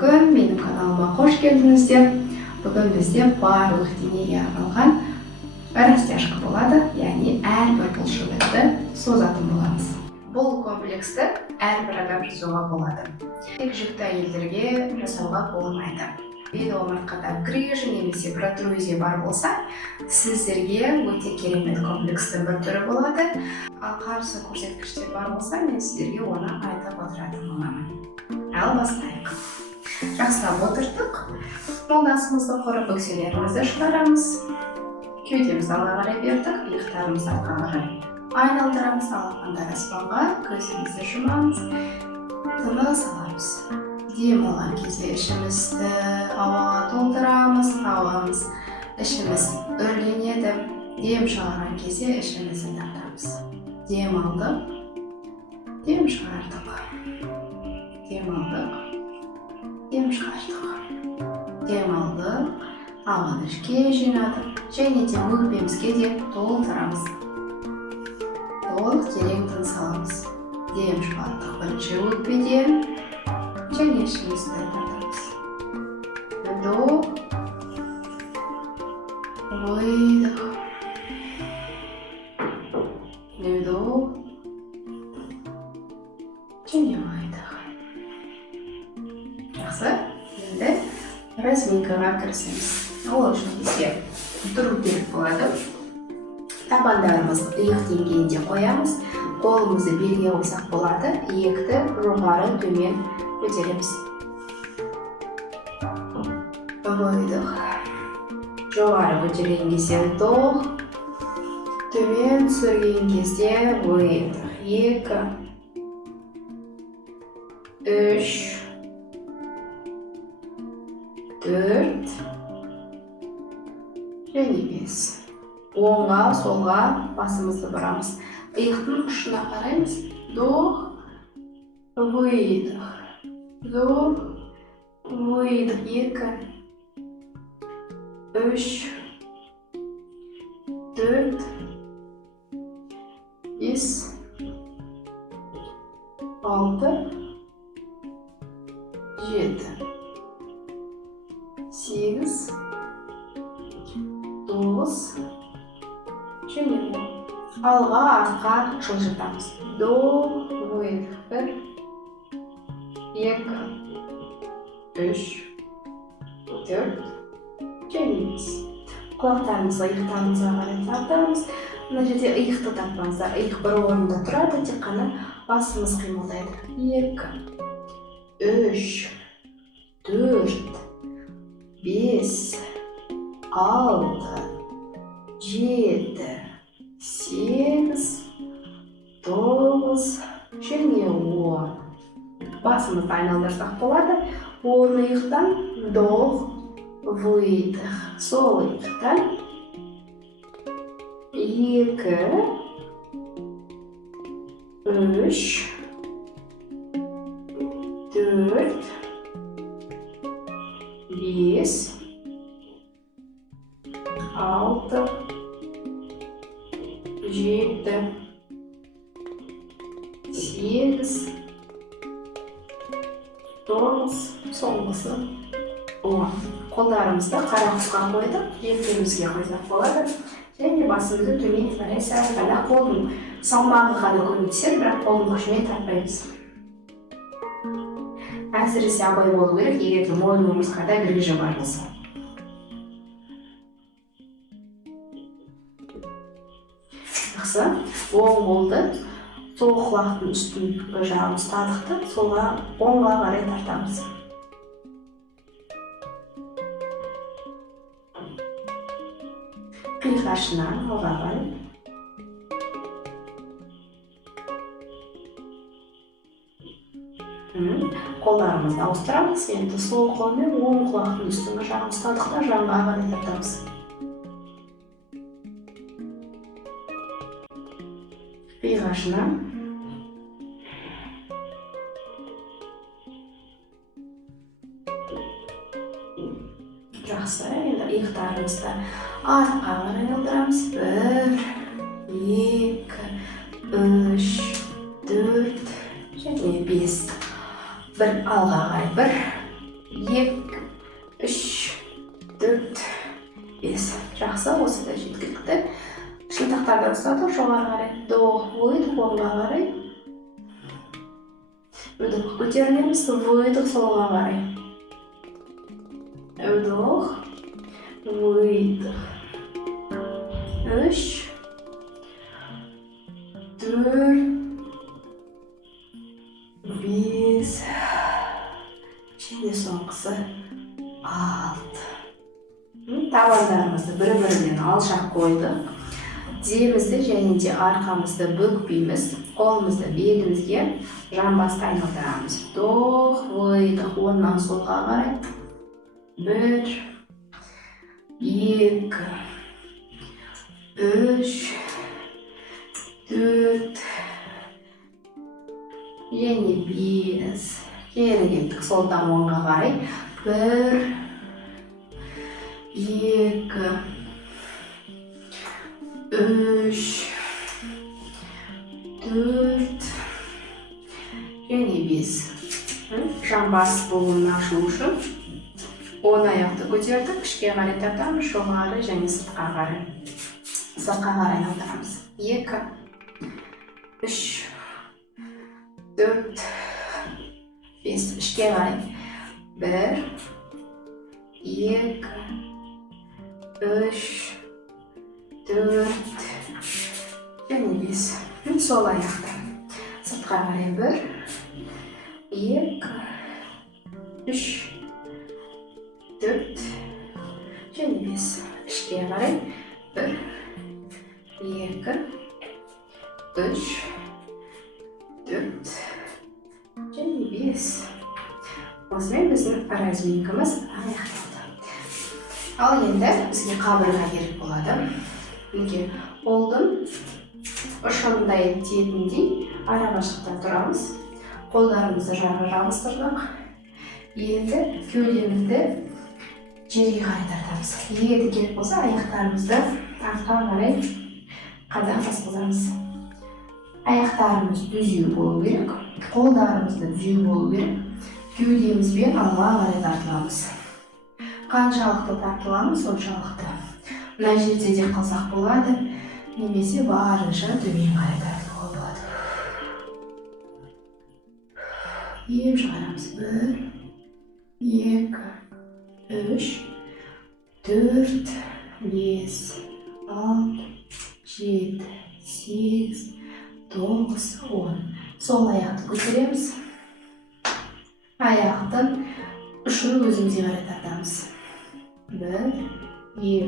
күн, менің каналыма қош келдіңіздер. Бүгін бізде барлық денеге арналған растяжка болады, яғни әрбір бұлшықетті созатын боламыз. Бұл комплексті әрбір адам жасауға болады. Тек жүкті әйелдерге жасауға болмайды. Бел омыртқада грыжа немесе протрузия бар болса, сіздерге өте керемет комплекстің бір түрі болады. Ал қарсы көрсеткіштер бар болса, мен сіздерге оны айтып отыратын боламын. Ал бастайық. Жақсылап отырдық. Молдасымызды құрып, бөкселерімізді шығарамыз. Кеудемізді алға қарай бердік, иықтарымызды артқа қарай айналдырамыз, алақандар аспанға, көзімізді жұмамыз, тыныс аламыз. Дем алған кезде ішімізді ауаға толтырамыз, ауамыз ішіміз үрленеді. Дем шығарған кезде ішімізді тартамыз. Дем алдық, дем шығардық. Дем алдық, дем шығардық. Дем алдық, ауаны ішке жинадық. Және де өкпемізге де толтырамыз. Толық терең тыныс аламыз. Дем шығардық бірінші өкпеден. Және ішімізді тартамыз. Вдох, выдох. Вдох, және выдох. Жақсы, енді разминкаға кірісеміз. Ол үшін бізге тұру керек болады. Табандарымызды иық деңгейінде қоямыз. Қолымызды белге қойсақ болады. Иекті жоғары төмен көтереміз. Выдох. Жоғары көтерген кезде вдох. Төмен түсірген кезде выдох. 2, 3, 4 және 5. Оңға, солға басымызды бұрамыз. Иықтың ұшына қараймыз. Вдох, выдох. Вдох, выдох. 2, 3, 4, 5, 6, 7, 8, 9, және 10. Алға, артқа жылжытамыз. Вдох, выдох. 1, 2, 3, 4, және 5. Құлақтарымызға, иықтарымызға қарай тартамыз. Мына жерде иықты таппаңыздар. Иық бір орында тұрады, тек қана басымыз қимылдайды. 2, 3, 4, 5, 6, 7, 8, 9, және 10. Басымызды айналдырсақ болады. Оң иықтан вдох, выдох. Сол иықтан 2, 3, 4, 5, 6, 7, 8, 9, соңғысы 10. Қолдарымызды қара құсқа қойдық, желкемізге қойсақ болады. Және басымызды төмен қарай сәл ғана қолдың салмағы ғана көмектеседі, бірақ қолдың күшімен тартпаймыз. Әсіресе абай болу керек, егер де мойын омыртқада грыжа бар болса. Жақсы, оң қолды сол құлақтың үстін жағын ұстадық, солға оңға қарай тартамыз. Қиқашынан алға қарай. Қолдарымызды ауыстырамыз. Енді сол қолмен оң құлақтың үстіңгі жағын ұстадық та жанға қарай тартамыз. Қиқашынан. Жақсы, енді иықтарымызды артқа қарай айналдырамыз. 1, 2, 3, 4 және 5. Bir alğa qaray. 1, шынтақтардан ұстадық, жоғары қарай. Вдох, выдох, оңға қарай. Вдох, көтерілеміз, выдох, солға қарай. Вдох, выдох. 3, 4, 5, және соңғысы 6. Табандарымызды бір-бірінен алшақ қойдық. Тіземізді және де арқамызды бүкпейміз. Қолымызды белімізге, жамбасты айналдырамыз. Вдох, выдох, оңнан солға қарай. 1, 2, 3, 4, және 5. Кері кеттік, солдан оңға қарай. 1, 2, 3, 4, және 5. Жамбас буынын ашу үшін оң аяқты көтердік, ішке қарай тартамыз, жоғары және сыртқа қарай. Сыртқа қарай айналдырамыз. 2, 3, 4, 5. Ішке қарай. 1, 2, 3, 4, және 5. Сол аяқты. Сыртқа қарай. 1, 2, 3, 4, және 5. Ішке қарай. 1, 2, 3, 4, және 5. Осымен біздің разминкамыз аяқталды. Ал енді бізге қабырға керек болады. Неге? Қолдың ұшындай тиетіндей арақашықта тұрамыз. Қолдарымызды жарға жабыстырдық. Енді кеудемізді жерге қарай тартамыз. Егер керек болса, аяқтарымызды артқа қарай қадақ басқызамыз. Аяқтарымыз түзу болу керек, қолдарымызды түзу болу керек. Кеудемізбен алға қарай тартыламыз. Қаншалықты тартыламыз, соншалықты. Мына жерде де қалсақ болады, немесе барынша төмен қарай тартуға болады. Ем шығарамыз. 1, 2, 3, 4, 5, 6, 7, 8, 9, 10. Сол аяқты көтереміз. Аяқтың ұшын өзімізге қарай тартамыз. 1, 2,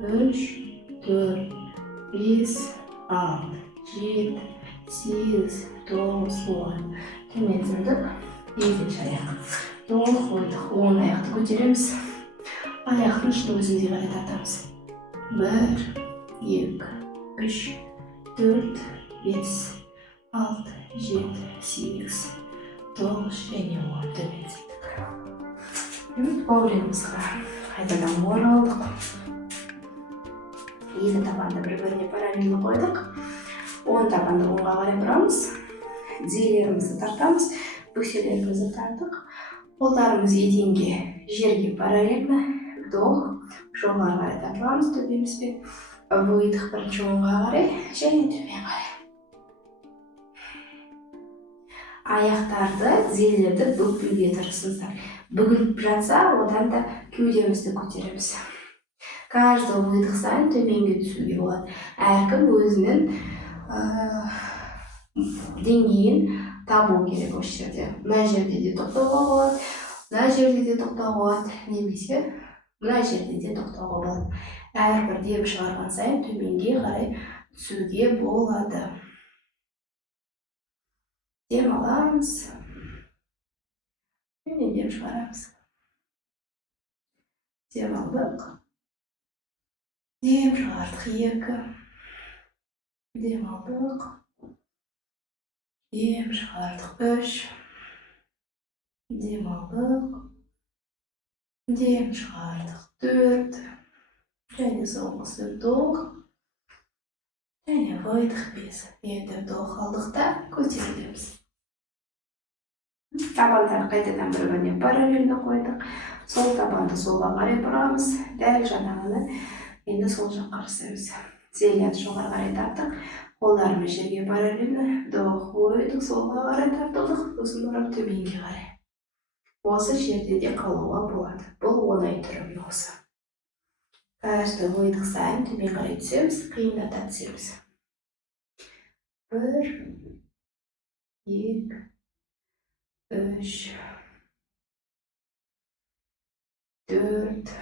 3, 4, 5, 6, 7, 8, 9, 10. Төмен түсірдік. Екінші аяқ. Вдох, выдох. Оң аяқты көтереміз. Аяқтың ұшын өзімізге қарай тартамыз. 1, 2, 3, 4, 5, 6, 7, 8, 9 және 10. Төмен түсірдік. Бауырымызға қайтадан оралдық. Екі табанды бір-біріне параллельно қойдық. Оң табанды оңға қарай бұрамыз. Тізелерімізді тартамыз. Бөкселерімізді тарттық. Қолдарымыз еденге, жерге параллельно. Вдох, жоғары қарай тартыламыз төбемізбен. Выдох, бірінші оңға қарай және төмен қарай. Аяқтарды, тізелерді бүкпеуге тырысыңыздар. Бүгіліп жатса, одан да кеудемізді көтереміз. Каждый выдох сайын төменге түсуге болады. Әркім өзінің деңгейін табу керек осы жерде. Мына жерде де тоқтауға болады, мына жерде де тоқтауға болады, немесе мына жерде де тоқтауға болады. Әрбір дем шығарған сайын төменге қарай түсуге болады. Дем аламыз. Және дем шығарамыз. Дем алдық. Дем шығардық. 2. Дем алдық. Дем шығардық. 3. Дем алдық. Дем шығардық. 4. Және соңғысы вдох. Және выдох. 5. Енді вдох алдық та көтерілеміз. Табандарды қайтадан бір-біріне параллельно қойдық. Сол табанды солға қарай бұрамыз. Дәл жаңағыны енді сол жаққа жасаймыз. тізені жоғары қарай тарттық. Қолдарымыз жерге параллельно вдох қойдық, солға қарай тартылдық, сосын барып төменге қарай. Осы жерде де қалуға болады. Бұл оңай түрі осы. Каждый выдох сайын төмен қарай түсеміз, қиындата түсеміз. 1, 2, 3, 4,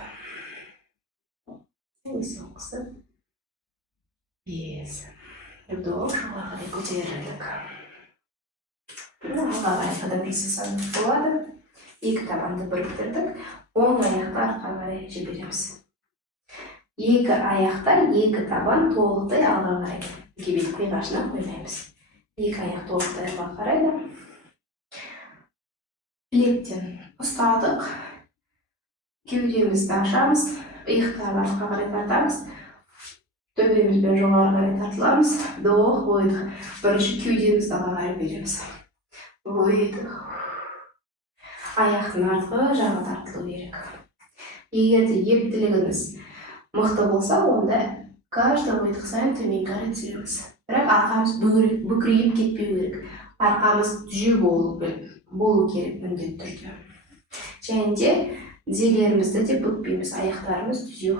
соңғысы 5. Вдох, жоғары қарай көтерілдік. Алға қарай қадам жасасаңыз болады. Екі табанды біріктірдік. Оң аяқты артқа қарай жібереміз. Екі аяқта екі табан толықтай алға қарай. Кебет қиғашына қоймаймыз. Екі аяқ толықтай алға қарайды. Білектен ұстадық. Кеудемізді ашамыз. Иықтарды артқа қарай тартамыз. Төбемізбен жоғары қарай тартыламыз. Вдох, выдох. Бірінші кеудемізді алға қарай береміз. Выдох. Аяқтың артқы жағы тартылу керек. Егер де ептілігіңіз мықты болса, онда каждый выдох сайын төмен қарай түсіреміз. Бірақ арқамыз бүкірейіп кетпеу керек. Арқамыз түзу болу керек міндетті түрде. Және де тізелерімізді де бүкпейміз, аяқтарымыз түзу.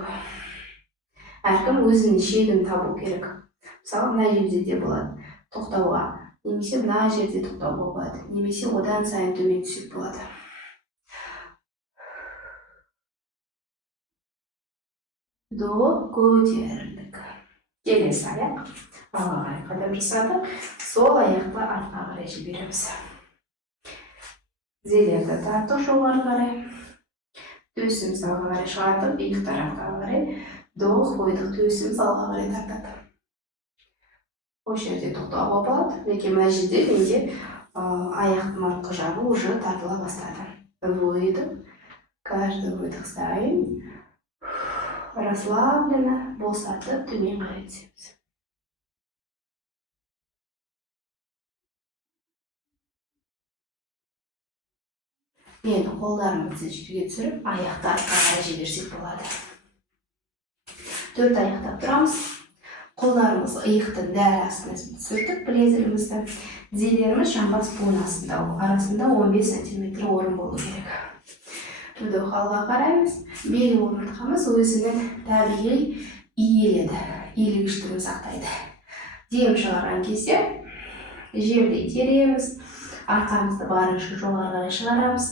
Әркім өзінің шегін табу керек. Мысалы, мына жерде де болады тоқтауға, немесе мына жерде тоқтауға болады, немесе одан сайын төмен түсіп болады. Вдох, көтерілдік. Келесі аяқ алға қарай қадам жасадық. Сол аяқты артқа қарай жібереміз. Тізелерді тарттық жоғары қарай. Төсімізді алға қарай шығардық, иықтар артқа қарай. Вдох, выдох, төсіміз алға қарай тартады. Осы жерде тоқтауға болады. Неге мына жерде менде аяқтың артқы жағы уже тартыла бастады. Выдох, каждый выдох сайын расслабленно босатып төмен қарай түсеміз. Енді қолдарымызды жерге түсіріп, аяқты артқа қарай жіберсек болады. 4 аяқтап тұрамыз. Қолдарымыз иықтың дәл астына түсірдік, білезігімізді. Тізелеріміз жамбас буын арасында 15 см орын болу керек. Вдох, алға қараймыз. Бел омыртқамыз өзінің табиғи иіледі, иілгіштігін сақтайды. Дем шығарған кезде жерде итереміз, арқамызды барынша жоғары қарай шығарамыз.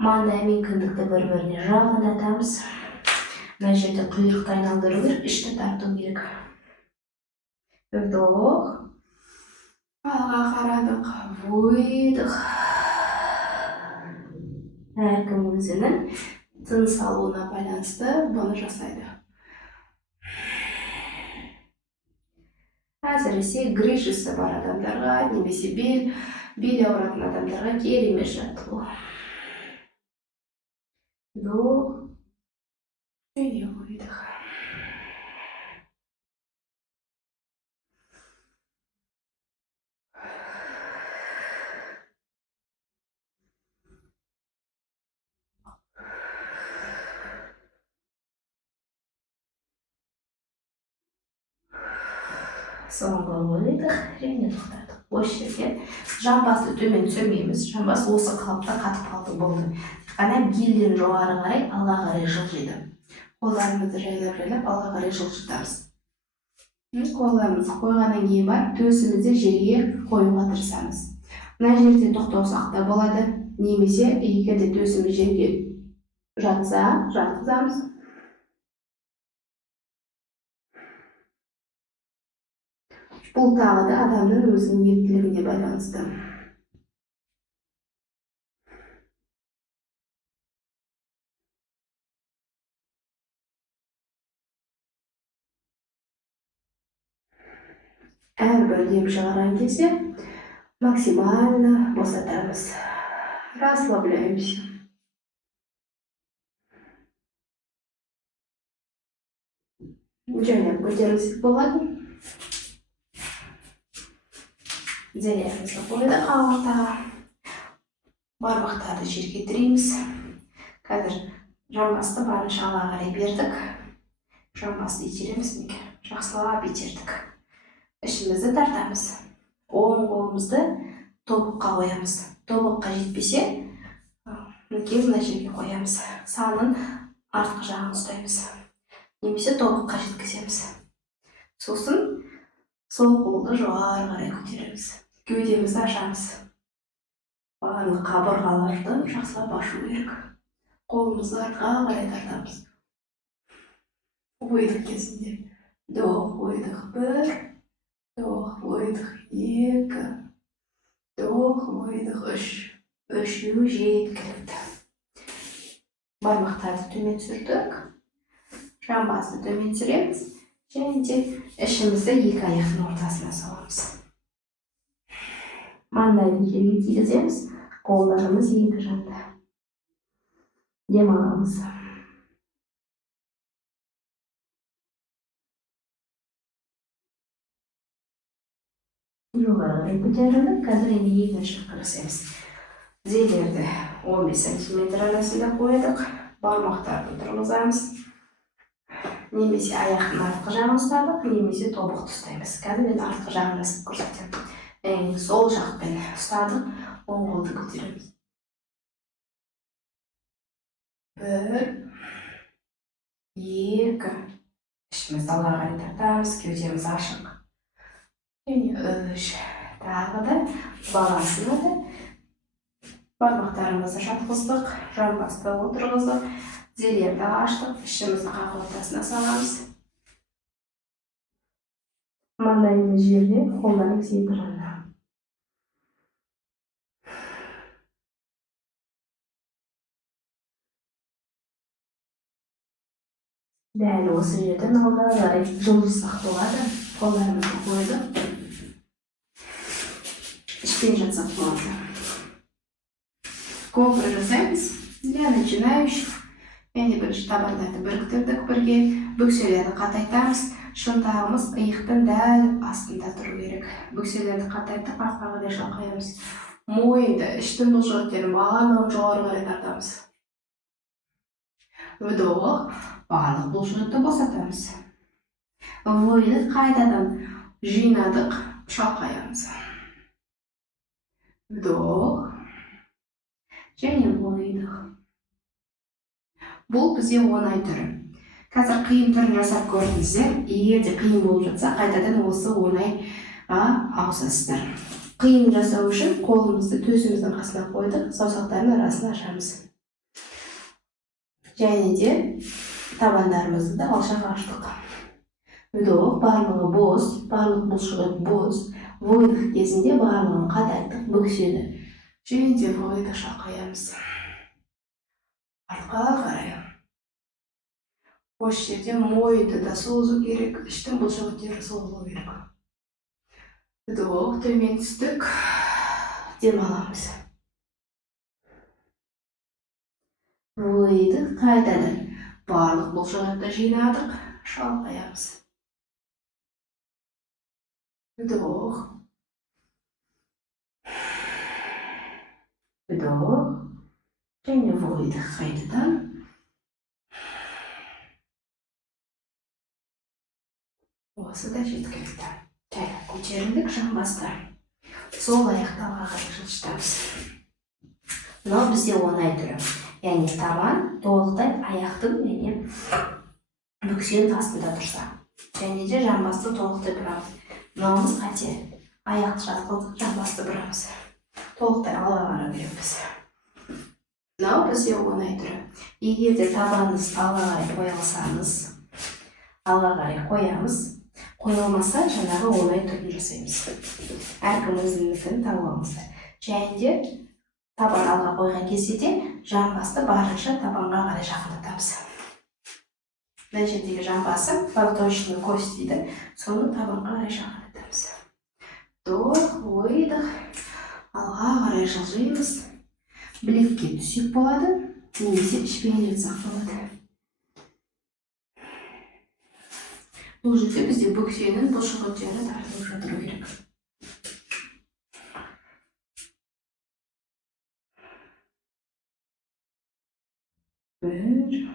Маңдай мен кіндікті бір-біріне жақындатамыз. Мына жерде құйрықты айналдыру керек, ішті тарту керек. Вдох, алға қарадық, выдох. Әркім өзінің тыныс алуына байланысты бұны жасайды. Әсіресе грыжасы бар адамдарға, немесе бел ауыратын адамдарға керемет жаттығу. Вдох, және выдох. Соңғы выдох, және тоқтадық. Осы жерде жамбасты төмен түсірмейміз. Жамбас осы қалыпта қатып қалды болды. Қана белден жоғары қарай, алға қарай жылжиды. Қолдарымызды жайлап алға қарай жылжытамыз. Қолдарымызды қойғаннан кейін бар, төсімізді жерге қоюға тырысамыз. Мына жерде тоқтаусақ та болады, немесе егер де төсіміз жерге жатса, жатқызамыз. Бұл тағы да адамның өзінің ептілігіне байланысты. Әрбір дем шығарған кезде максимально босатамыз. Расслабляемся. Жайлап көтерілсек болады. Тізелерімізді қойдық алтыға. Бармақтарды жерге тіреміз. Қазір жамбасты барынша алға қарай бердік. Жамбасты итереміз. жақсылап итердік. Ішімізді тартамыз. Оң қолымызды тобыққа қоямыз. Тобыққа жетпесе, мінекей мына жерге қоямыз. Санын артқы жағын ұстаймыз. Немесе тобыққа жеткіземіз. Сосын сол қолды жоғары қарай көтереміз. Кеудемізді ашамыз. Барлық қабырғаларды жақсылап ашу керек. Қолымызды артқа қарай тартамыз. Ойдық кезінде. Доқ ойдық 1, доқ ойдық 2, доқ ойдық 3. 3-ю жеткілікті. Бармақтарды төмен түсірдік. Жамбасты төмен түсіреміз. Және де ішімізді екі аяқтың ортасына саламыз. Маңдайды жерге тигіземіз. Қолдарымыз екі жанда. Дем аламыз. Жоғары қарай көтерілдік. Қазір енді екінші кірісеміз. Тізелерді 15 см арасында қойдық. Бармақтарды тұрғызамыз. Немесе аяқтың артқы жағын ұстадық, немесе тобықты ұстаймыз. Қазір мен артқы жағын жасап көрсетемін. Сол жақпен ұстадық, оң қолды көтереміз. 1, 2, ішімізді алға қарай тартамыз, кеудеміз ашық. Және 3, тағы да балансына да бармақтарымызды жатқыздық, жамбасты отырғыздық. Тізелерді аштық, ішімізді қақ ортасына саламыз. Маңдайымыз жерде, қолдарымыз екі жанда. Дәл осы жерден алға қарай жылжысақ болады. Қолдарымызды қойдық. Ішпен жатсақ болады. Көпір жасаймыз. Для начинающих. Енді бірінші табандарды біріктірдік бірге. Бөкселерді қатайтамыз. Шынтағымыз иықтың дәл астында тұру керек. Бөкселерді қатайттық, артқа қарай шалқаймыз. Мойынды, іштің бұлшықеттерін барлығын жоғары қарай тартамыз. Вдох, барлық бұлшықетті босатамыз. Выдох, қайтадан жинадық, шалқаямыз. Вдох, және выдох. Бұл бізде оңай түрі. Қазір қиын түрін жасап көрдіңіздер. Егер де қиын болып жатса, қайтадан осы оңайға ауысасыздар. Қиын жасау үшін қолымызды төсіміздің қасына қойдық, саусақтардың арасын ашамыз. Және де табандарымызды да алшақ аштық. Вдох, барлығы бос, барлық бұлшық бос. Выдох кезінде барлығын қатайттық, бөксені. Және де выдох шалқаямыз. Артқа қарай. Осы жерде мойынды да созу керек, іштің бұлшықеттері созылу керек. Вдох, төмен түстік. Дем аламыз. Выдох, қайтадан барлық бұлшықетті жинадық, шалқаямыз. Вдох. Вдох. Және выдох қайтадан. Осы да жеткілікті. Жайлап көтерілдік, жамбасты. Сол аяқты алға қарай жылжытамыз. Мынау бізде оңай түрі. Яғни табан толықтай аяқтың және бөксенің астында тұрса. Және де жамбасты толықтай бұрамыз. Мынауымыз қате. Аяқты жатқыздық, жамбасты бұрамыз. Толықтай алға қарай береміз. Мынау бізде оңай түрі. Егер де табаныңыз алға қарай қойылсаңыз, алға қарай қоямыз. Қойылмаса, жаңағы оңай түрін жасаймыз. Әркім өзіңіздің табаныңызды. Және де табан алға қойған кезде де жамбасты барынша табанға қарай жақындатамыз. Мына жердегі жамбасы подвздошный кость дейді. Соны табанға қарай жақындатамыз. Вдох, выдох. Алға қарай жылжимыз. Білекке түсек болады, немесе ішпен жатсақ болады. Бұл жерде бізде бөксенің бұлшықеттері тартылып жатыру керек. Бір,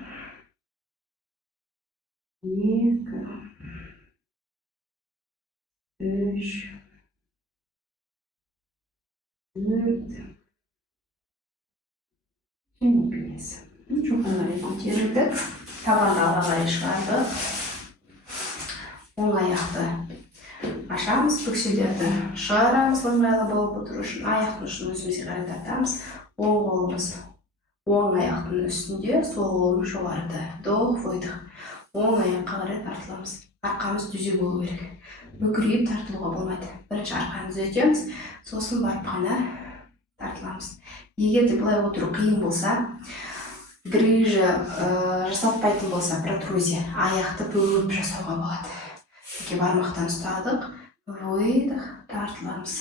екі, 3, 4, және 5. Жоғары қарай көтерілдік. Табанды алға қарай шығардық. Оң аяқты ашамыз, бөкселерді шығарамыз. Ыңғайлы болып отыру үшін аяқтың ұшын өзімізге қарай тартамыз. Оң қолымыз оң аяқтың үстінде, сол қолымыз жоғарыда. Вдох, выдох. Оң аяққа қарай тартыламыз. Арқамыз түзе болу керек. Бүкірейіп тартылуға болмайды. Бірінші арқаны түзетеміз, сосын барып қана тартыламыз. Егер де былай отыру қиын болса, грыжа жасатпайтын болса, протрузия, аяқты бөліп жасауға болады. Теке бармақтан ұстадық, выдох, тартыламыз.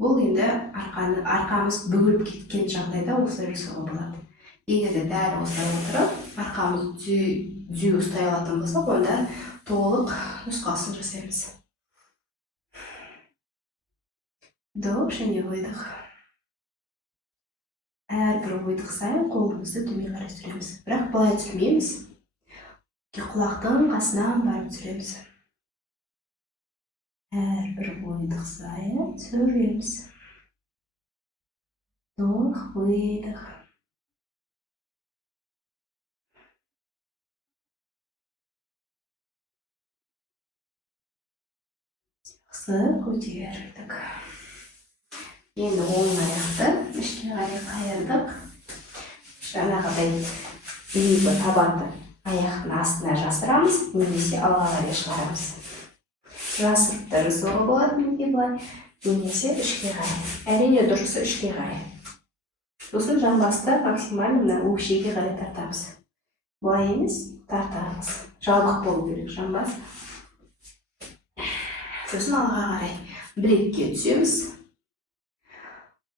Бұл енді арқамыз бөліп кеткен жағдайда осылай жасауға болады. Егер де дәл осылай отырып, арқамыз түзе ұстай алатын болсақ, онда толық нұсқасын жасаймыз. Вдох және выдох. Әрбір выдох сайын қолымызды төмен қарай түсіреміз. Бірақ былай түсірмейміз. Құлақтың қасынан барып түсіреміз. Әрбір выдох сайын түсіреміз. Вдох, выдох. Көтердік. Енді оң аяқты ішке қарай қайырдық. Жаңағыдай игі табанды аяқтың астына жасырамыз, немесе алға қарай шығарамыз. Жасырып та жасауға болады, менде былай, немесе ішке қарай. Әрине дұрысы ішке қарай. Сосын жамбасты максимально өкшеге қарай тартамыз. Былай емес, тартамыз. Жабық болу керек жамбас. Сосын алға қарай білекке түсеміз.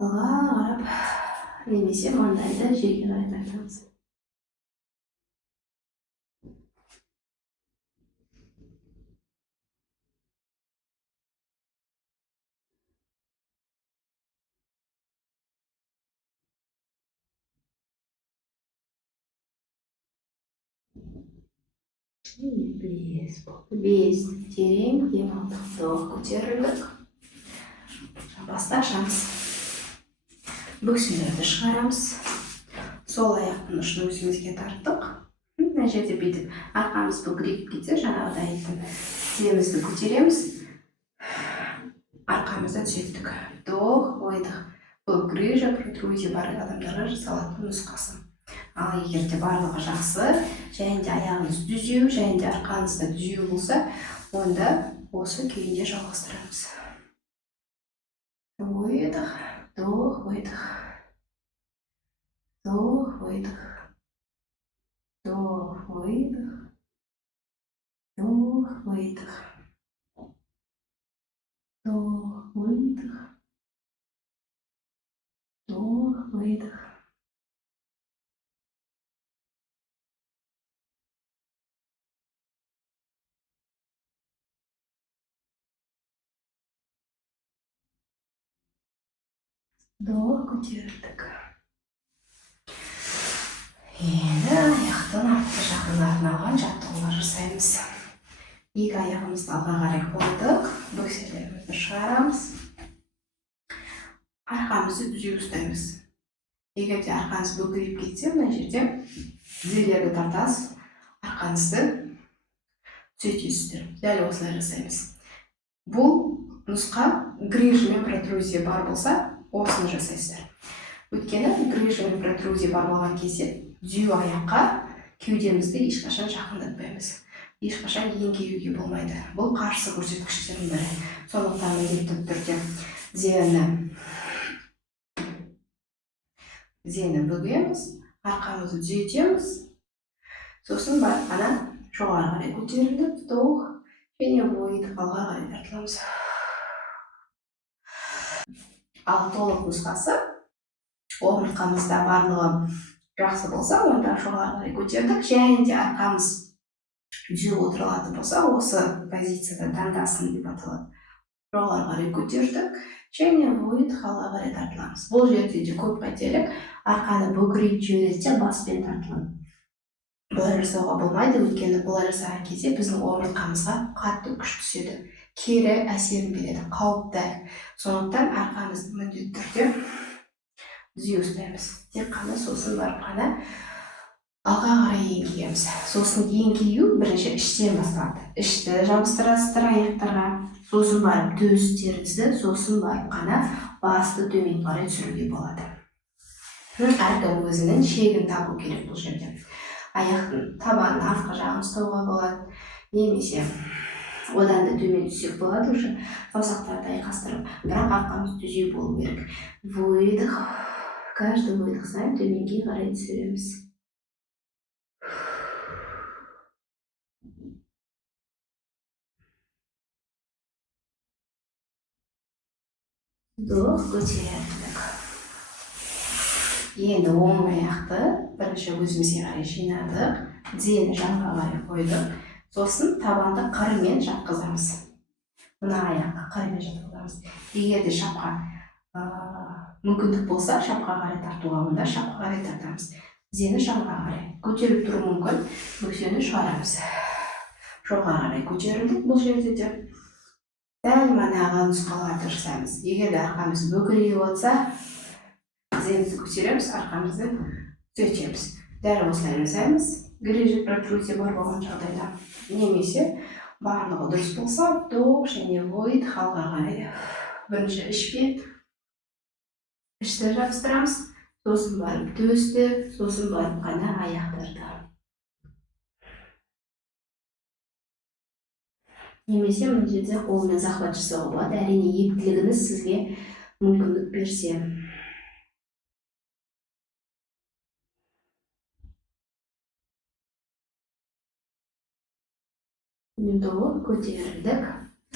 Алға қарап, немесе маңдайды жерге қарай тартамыз. Бес терең дем алдық. Вдох, көтерілдік. Жамбасты ашамыз. Бөкселерді шығарамыз. Сол аяқтың ұшын өзімізге тарттық. Мына жерде бүйтіп арқамыз бүгірейіп кетсе, жаңағыдай тіземізді көтереміз. Арқамызды түзеттік. Вдох, выдох. Бұл грыжа, протрузия бар адамдарға жасалатын нұсқасы. Ал егер де барлығы жақсы, және де аяғыңыз түзеу, және де арқаңызда түзеу болса, онда осы күйінде жалғастырамыз. Выдох, вдох, выдох. Вдох, выдох. Вдох, выдох. Вдох, выдох. Вдох, выдох. Вдох, выдох. Вдох, көтердік. Енді аяқтың артқы жағына арналған жаттығулар жасаймыз. Екі аяғымызды алға қарай қойдық. Бөкселерімізді шығарамыз. Арқамызды түзеу ұстаймыз. Егер де арқаңыз бөгірейіп кетсе, мына жерде тізелерді тартасыз, арқаңызды түзетесіздер. Дәл осылай жасаймыз. Бұл нұсқа грыжа мен протрузия бар болса, осыны жасайсыздар. Өйткені грыжа мен протрузия бар болған кезде түзеу аяққа кеудемізді ешқашан жақындатпаймыз. Ешқашан еңкеюге болмайды. Бұл қарсы көрсеткіштердің бірі. Сондықтан міндетті түрде тізені бүгеміз, арқамызды түзетеміз. Сосын барып қана жоғары қарай көтеріліп, вдох және выдох, алға қарай тартыламыз. Ал толық нұсқасы омыртқамызда барлығы жақсы болса, онда жоғары қарай көтердік, және де арқамыз түзеу отырылатын болса, осы позицияда таңдасын деп аталады. Жоғары қарай көтердік, және выдох, алға қарай тартыламыз. Бұл жерде де көп қателік, арқаны бөгірейіп жіберсе, баспен тартылады. Бұлай жасауға болмайды, өйткені бұлай жасаған кезде біздің омыртқамызға қатты күш түседі. кері әсерін береді, қауіпті. Сондықтан арқамызды міндетті түрде түзеу ұстаймыз. Тек қана сосын барып қана алға қарай еңкейеміз. Сосын еңкею бірінші іштен басталады. Ішті жабыстырасыздар аяқтарға, сосын барып төстеріңізді, сосын барып қана басты төмен қарай түсіруге болады. Әркім өзінің шегін табу керек бұл жерде. Аяқтың табанын артқы жағын ұстауға болады, немесе одан да төмен түссек болады, уже саусақтарды айқастырып, бірақ арқамыз түзеу болу керек. Выдох. Каждый выдох сайын төменге қарай түсіреміз. Вдох, көтердік. Енді оң аяқты бірінші өзімізге қарай жинадық, тізені жанға қарай қойдық. Сосын табанды қырымен жатқызамыз. Мына аяққа қырымен жатқызамыз. Егер де шапқа мүмкіндік болса, шапқа қарай тартуға, онда шапқа қарай тартамыз. Тізені жанға қарай көтеріп тұру мүмкін, бөксені шығарамыз. Жоғары қарай көтерілдік бұл жерде де. Дәл манағы нұсқаларды жасаймыз. Егер де арқамыз бөгірейіп отса, тіземізді көтереміз, арқамызды түзетеміз. Дәл осылай жасаймыз. Грыжа протрузия бар болған жағдайда. Немесе барлығы дұрыс болса, вдох және выдох алға қарай. Бірінші ішпен ішті жабыстырамыз, сосын барып төсті, сосын барып қана аяқтарды. Немесе мына жерде қолмен захват жасауға болады. Әрине ептілігіңіз сізге мүмкіндік берсе. Енді көтерілдік,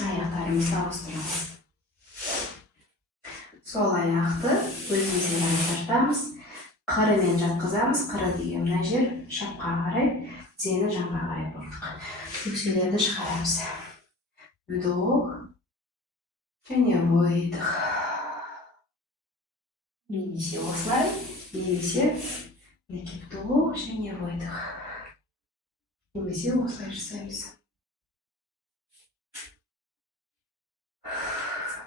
аяқтарымызды ауыстырамыз. Сол аяқты өзімізге қарай тартамыз, қырымен жатқызамыз. Қыры деген мына жер шапқа қарай, тізені жанға қарай бұрдық. Өкшелерді шығарамыз. Вдох және выдох. Немесе осылай, немесе вдох және выдох. Немесе осылай жасаймыз.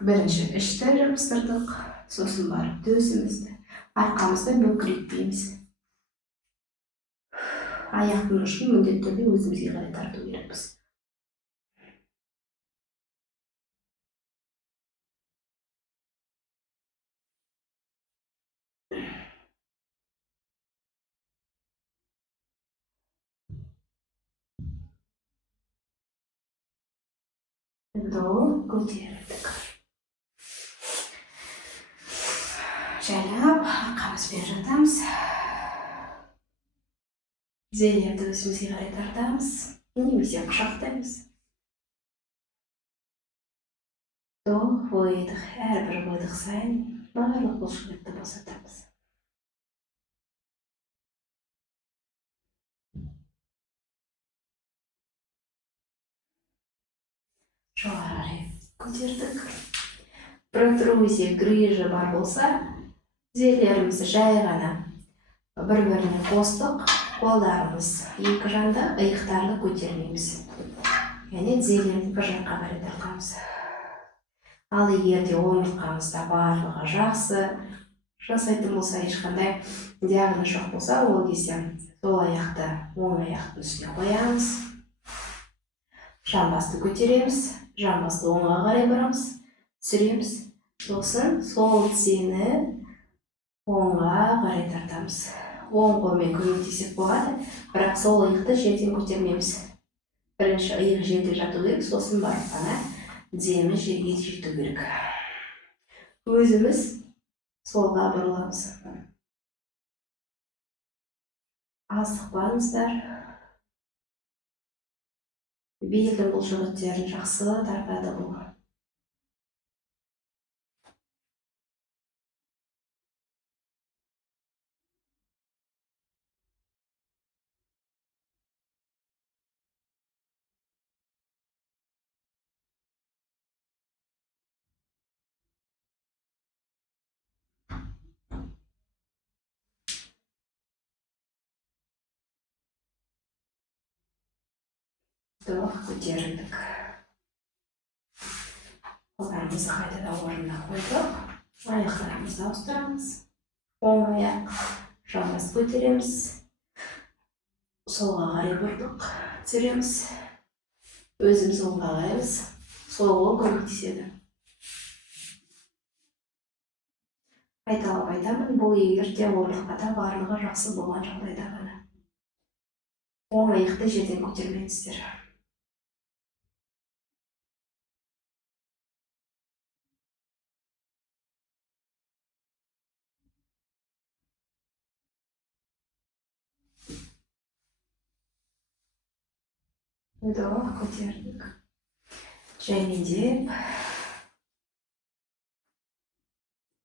Бірінші ішті жабыстырдық, сосын барып төсімізді, арқамызды бөкіретпейміз. Аяқтың ұшын міндетті түрде өзімізге қарай тарту керекпіз. Вдох, көтерілдік. Жайлап, арқамызбен жатамыз. Тізелерді өзімізге қарай тартамыз, немесе құшақтаймыз. Вдох, выдох, әрбір выдох сайын барлық бұлшықетті босатамыз. Жоғары көтердік. Протрузия, грыжа бар болса, тізелерімізді жай ғана бір-біріне қостық, қолдарымыз екі жанда, иықтарды көтермейміз. Яғни тізелерді бір жаққа қарай тартамыз. Ал егер де омыртқамызда барлығы жақсы, жасайтын болса, ешқандай диагноз жоқ болса, ол кезде сол аяқты оң аяқтың үстіне қоямыз. Жамбасты көтереміз, жамбасты оңға қарай бұрамыз, түсіреміз. Сосын сол тізені оңға қарай тартамыз. Оң қолмен көмектесек болады, бірақ сол иықты жерден көтермейміз. Бірінші иық жерде жату керек, сосын барып қана тіземіз жерге жету керек. Өзіміз солға бұрыламыз. Асықпаңыздар. Белдің бұлшықеттерін жақсы тартады бұл. Вдох, көтерілдік. Қолдарымызды қайтадан орнына қойдық. Аяқтарымызды ауыстырамыз. Оң аяқ жамбас көтереміз. Солға қарай бұрдық. Түсіреміз. Өзіміз оңғалаймыз. Сол қол көмектеседі. Қайталап айтамын, бұл егер теориялыққа да барлығы жақсы болған жағдайда ғана. Оң аяқты жерден көтермеңіздер. Вдох, көтердік. Жаймендеп.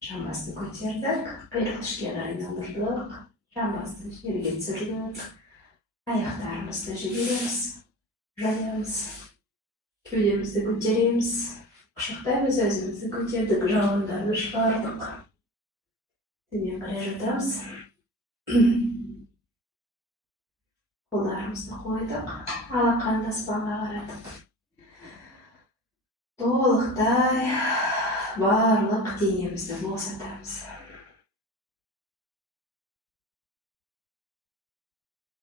Жамбасты көтердік. Құйрық ішке қарай айналдырдық. Жамбасты жерге түсірдік. Аяқтарымызды жібереміз. Жаямыз. Кеудемізді көтереміз. Құшақтаймыз, өзімізді көтердік. Жалындарды шығардық. Төмен қарай жатамыз. Қолдарымызды қойдық. Алақанды аспанға қарадық. Толықтай барлық денемізді босатамыз.